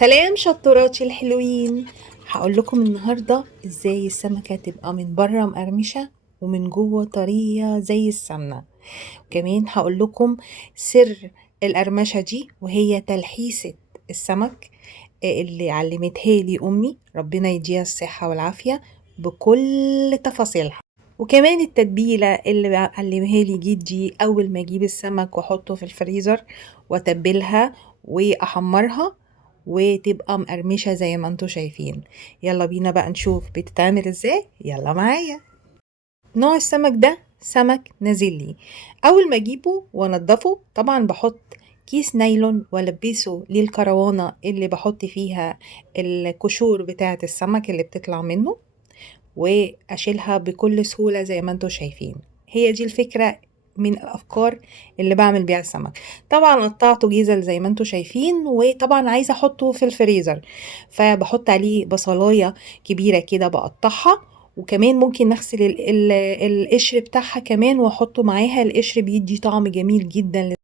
سلام شطوراتي الحلوين. هقول لكم النهارده ازاي السمكه تبقى من بره مقرمشه ومن جوه طريه زي السمنه. كمان هقول لكم سر القرمشه دي وهي تلحيسه السمك اللي علمتها لي امي، ربنا يديها الصحه والعافيه، بكل تفاصيلها. وكمان التتبيله اللي علمها لي جدي اول ما اجيب السمك واحطه في الفريزر واتبلها واحمرها وتبقى مقرمشة زي ما انتوا شايفين. يلا بينا بقى نشوف بتتعمل ازاي، يلا معايا. نوع السمك ده سمك نازلي. اول ما اجيبه وانضفه طبعا بحط كيس نايلون والبسه للكروانة اللي بحط فيها القشور بتاعة السمك اللي بتطلع منه، واشيلها بكل سهولة زي ما انتوا شايفين. هي دي الفكرة من الافكار اللي بعمل بيها السمك. طبعا قطعته جيزل زي ما انتوا شايفين، وطبعا عايزه احطه في الفريزر فبحط عليه بصلايه كبيره كده بقطعها، وكمان ممكن نغسل القشر بتاعها كمان واحطه معاها. القشر بيدي طعم جميل جدا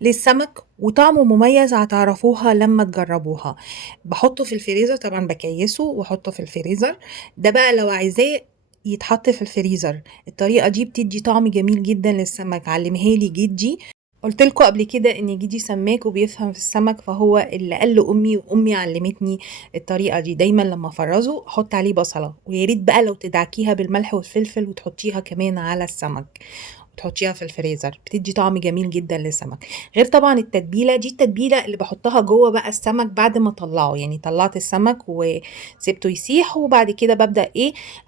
للسمك وطعمه مميز، هتعرفوها لما تجربوها. بحطه في الفريزر، طبعا بكيسه واحطه في الفريزر. ده بقى لو عايزاه يتحط في الفريزر. الطريقة دي بتدي طعم جميل جدا للسمك، علمها لي جدي. قلت لكم قبل كده ان جدي سماك وبيفهم في السمك، فهو اللي قال لامي وامي علمتني الطريقه دي. دايما لما افرزه احط عليه بصله، ويا ريت بقى لو تدعكيها بالملح والفلفل وتحطيها كمان على السمك وتحطيها في الفريزر، بتدي طعم جميل جدا للسمك. غير طبعا التتبيله دي، التتبيله اللي بحطها جوه بقى السمك بعد ما اطلعه. يعني طلعت السمك وسبته يسيح وبعد كده ببدا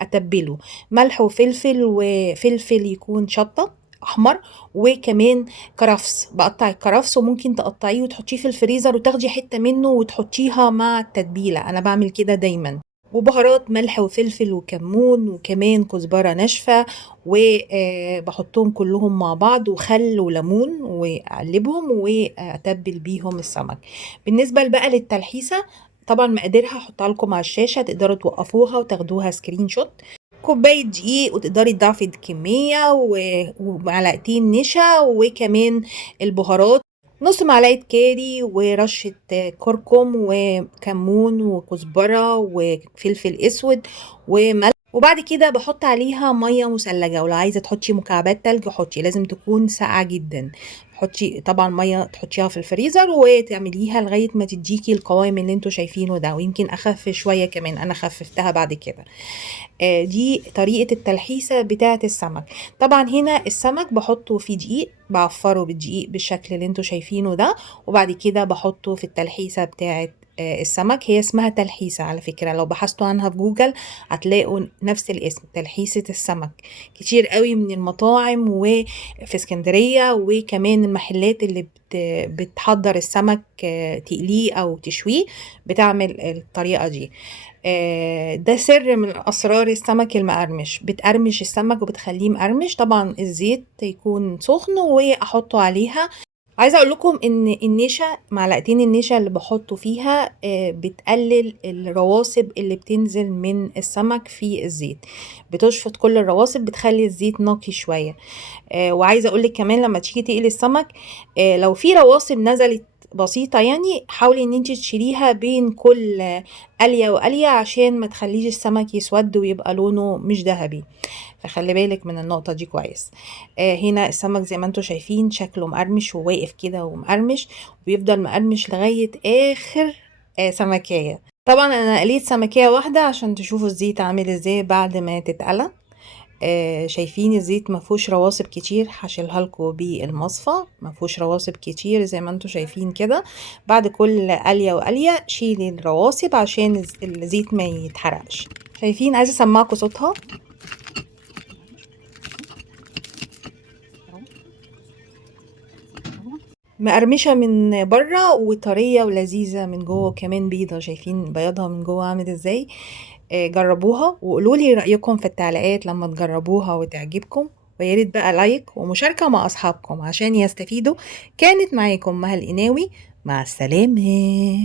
اتبله ملح وفلفل، وفلفل يكون شطه احمر، وكمان كرفس. بقطع الكرفس وممكن تقطعيه وتحطيه في الفريزر وتاخدي حته منه وتحطيها مع التتبيله، انا بعمل كده دايما. وبهارات ملح وفلفل وكمون وكمان كزبرة ناشفة، وبحطهم كلهم مع بعض وخل وليمون واقلبهم واتبل بيهم السمك. بالنسبة بقى للتلحيسة، طبعا مقاديرها هحطها لكم على الشاشة، تقدروا توقفوها وتاخدوها سكرين شوت. كوباية دقيق، وتقدري تضعفي الكمية، ومعلقتين نشا، وكمان البهارات نص معلقة كاري ورشة كركم وكمون وكزبرة وفلفل اسود وملح. وبعد كده بحط عليها مية مثلجة، ولو عايزة تحطي مكعبات تلج حطي، لازم تكون ساقعة جدا. حطي طبعا مية تحطيها في الفريزر وتعمليها لغاية ما تديكي القوام اللي انتوا شايفينه ده، ويمكن اخف شوية كمان، انا خففتها بعد كده. دي طريقة التلحيسة بتاعة السمك. طبعا هنا السمك بحطه في دقيق، بعفره بالدقيق بالشكل اللي انتوا شايفينه ده، وبعد كده بحطه في التلحيسة بتاعة السمك. هي اسمها تلحيسة على فكرة، لو بحثتوا عنها في جوجل هتلاقوا نفس الاسم، تلحيسة السمك. كتير قوي من المطاعم وفي اسكندرية وكمان المحلات اللي بتحضر السمك تقليه او تشويه بتعمل الطريقة دي. ده سر من أسرار السمك المقرمش، بتقرمش السمك وبتخليه مقرمش. طبعا الزيت يكون سخن وأحطه عليها. عايزة اقول لكم ان النشا، معلقتين النشا اللي بحطه فيها بتقلل الرواسب اللي بتنزل من السمك في الزيت، بتشفط كل الرواسب، بتخلي الزيت نقي شوية. وعايزة اقولك كمان لما تيجي تقلي السمك، لو في رواسب نزلت بسيطة يعني حاولي ان انت تشيليها بين كل قلية وقلية عشان ما تخليش السمك يسود ويبقى لونه مش ذهبي، فخلي بالك من النقطة دي كويس. هنا السمك زي ما انتوا شايفين شكله مقرمش وواقف كده ومقرمش، وبيفضل مقرمش لغاية اخر سمكية. طبعا انا قليت سمكية واحدة عشان تشوفوا الزيت عامل ازاي بعد ما تتقلى. شايفين الزيت مفهوش رواسب كتير، هشيلها لكم بالمصفى، مفهوش رواسب كتير زي ما انتوا شايفين كده. بعد كل قلية وقلية شيلي الرواسب عشان الزيت ما يتحرقش. شايفين؟ عايزة اسمعكم صوتها. مقرمشة من بره وطرية ولذيذة من جوه، كمان بيضة. شايفين بياضها من جوه عامل ازاي؟ جربوها وقولوا لي رأيكم في التعليقات لما تجربوها وتعجبكم. ويا ريت بقى لايك ومشاركة مع أصحابكم عشان يستفيدوا. كانت معاكم مها القناوي، مع السلامة.